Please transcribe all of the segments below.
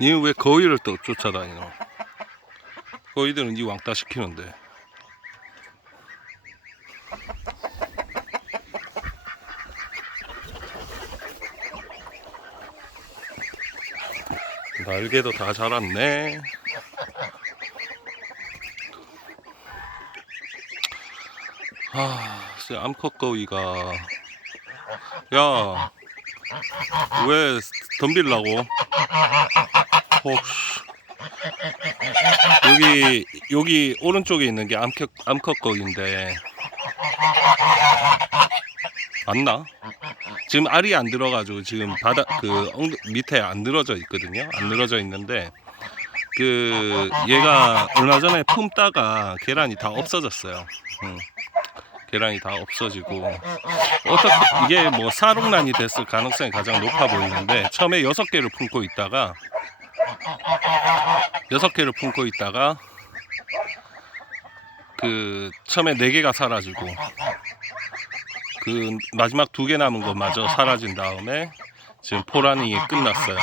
니는 왜 거위를 또 쫓아다니노? 거위들은 니 왕따 시키는데. 날개도 다 자랐네. 아, 진짜 암컷 거위가 야, 왜 덤빌라고? 혹시 여기 여기 오른쪽에 있는 게 암컷 암컷 거위인데 맞나? 지금 알이 안 들어가지고 지금 바다 그 엉, 밑에 안 늘어져 있거든요. 안 늘어져 있는데 그 얘가 얼마 전에 품다가 계란이 다 없어졌어요. 음. 계란이 다 없어지고 어떻게 이게 뭐 사롱란이 됐을 가능성이 가장 높아 보이는데 처음에 여섯 개를 품고 있다가 여섯 개를 품고 있다가 그 처음에 네 개가 사라지고 그 마지막 두 개 남은 것마저 사라진 다음에 지금 포란이 끝났어요.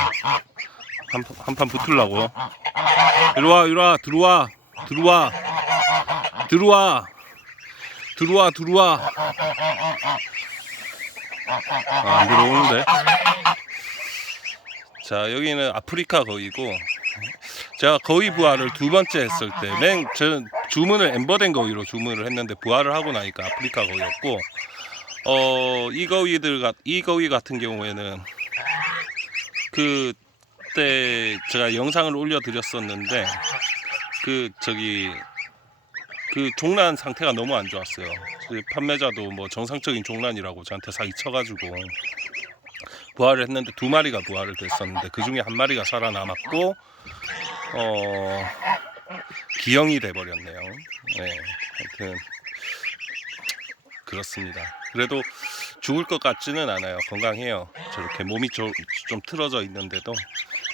한판 붙으려고. 이리 와, 이리 와, 들어와, 들어와, 들어와, 들어와, 들어와. 아, 안 들어오는데. 자, 여기는 아프리카 거위고, 제가 거위 부화를 두 번째 했을 때, 맨, 저 주문을 엠버된 거위로 주문을 했는데, 부화를 하고 나니까 아프리카 거위였고, 어, 이 거위들, 같- 이 거위 같은 경우에는, 그때 제가 영상을 올려드렸었는데, 그, 저기, 그 종란 상태가 너무 안 좋았어요. 그 판매자도 뭐 정상적인 종란이라고 저한테 사기 쳐가지고 부활을 했는데 두 마리가 부활을 됐었는데 그 중에 한 마리가 살아남았고 어 기형이 돼버렸네요. 네, 하여튼 그렇습니다. 그래도 죽을 것 같지는 않아요. 건강해요. 저렇게 몸이 좀, 좀 틀어져 있는데도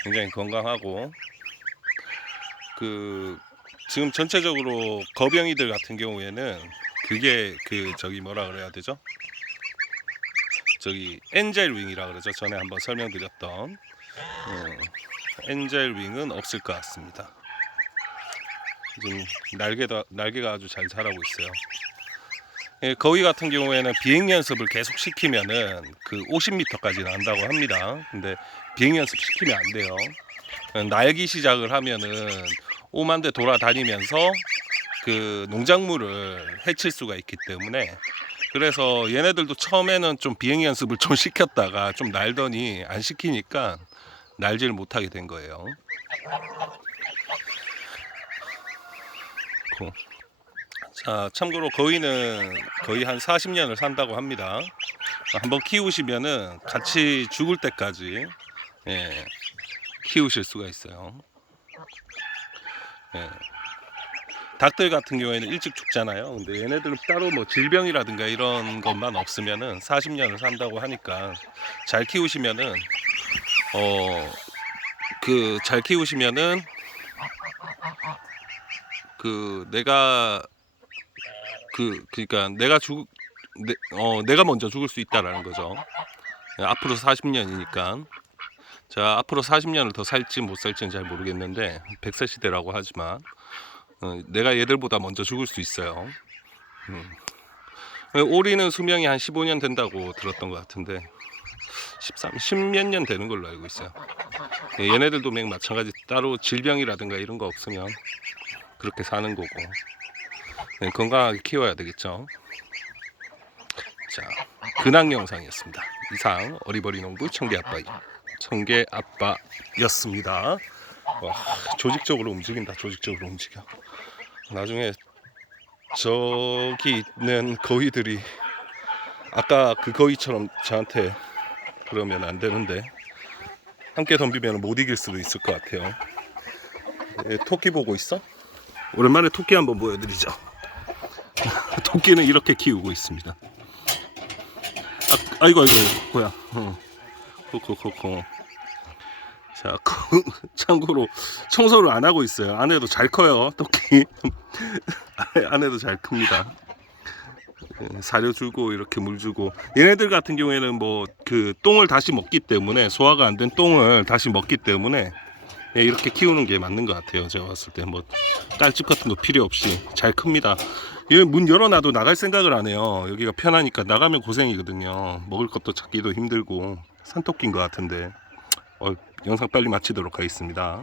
굉장히 건강하고 그 지금 전체적으로 거병이들 같은 경우에는 그게 그 저기 뭐라 그래야 되죠? 저기 엔젤 윙이라 그러죠. 전에 한번 설명드렸던 음, 엔젤 윙은 없을 것 같습니다. 지금 날개도 날개가 아주 잘 자라고 있어요. 예, 거위 같은 경우에는 비행 연습을 계속 시키면은 그 50m까지 난다고 합니다. 근데 비행 연습 시키면 안 돼요. 날기 시작을 하면은 오만대 돌아다니면서 그 농작물을 해칠 수가 있기 때문에 그래서 얘네들도 처음에는 좀 비행 연습을 좀 시켰다가 좀 날더니 안 시키니까 날지를 못하게 된 거예요. 고. 자, 참고로 거위는 거의 한 40년을 산다고 합니다. 한번 키우시면은 같이 죽을 때까지 예, 키우실 수가 있어요. 예. 닭들 같은 경우에는 일찍 죽잖아요. 근데 얘네들은 따로 뭐 질병이라든가 이런 것만 없으면은 40년을 산다고 하니까 잘 키우시면은 어 그 잘 키우시면은 그 내가 그 그러니까 내가 죽 내, 어 내가 먼저 죽을 수 있다라는 거죠. 예, 앞으로 40년이니까 자 앞으로 40년을 더 살지 못 살지는 잘 모르겠는데 100세 시대라고 하지만 어, 내가 얘들보다 먼저 죽을 수 있어요. 음. 오리는 수명이 한 15년 된다고 들었던 것 같은데 13, 10몇 년 되는 걸로 알고 있어요. 예, 얘네들도 맥 마찬가지 따로 질병이라든가 이런 거 없으면 그렇게 사는 거고 예, 건강하게 키워야 되겠죠. 자 근황 영상이었습니다. 이상 어리버리 농부 청개 아빠 청개 아빠였습니다. 와, 조직적으로 움직인다. 조직적으로 움직여. 나중에 저기 있는 거위들이 아까 그 거위처럼 저한테 그러면 안 되는데 함께 덤비면 못 이길 수도 있을 것 같아요. 예, 토끼 보고 있어? 오랜만에 토끼 한번 보여드리죠. 토끼는 이렇게 키우고 있습니다. 아, 아이고 아이고 뭐야? 어. 코코코코. 자, 그 참고로 청소를 안 하고 있어요. 안 해도 잘 커요, 토끼. 안 해도 잘 큽니다. 네, 사료 주고 이렇게 물 주고 얘네들 같은 경우에는 뭐 그 똥을 다시 먹기 때문에 소화가 안 된 똥을 다시 먹기 때문에 예, 이렇게 키우는 게 맞는 것 같아요. 제가 봤을 때 뭐 딸집 같은 거 필요 없이 잘 큽니다. 이문 열어놔도 나갈 생각을 안 해요. 여기가 편하니까 나가면 고생이거든요. 먹을 것도 찾기도 힘들고 산토끼인 것 같은데. 어, 영상 빨리 마치도록 하겠습니다.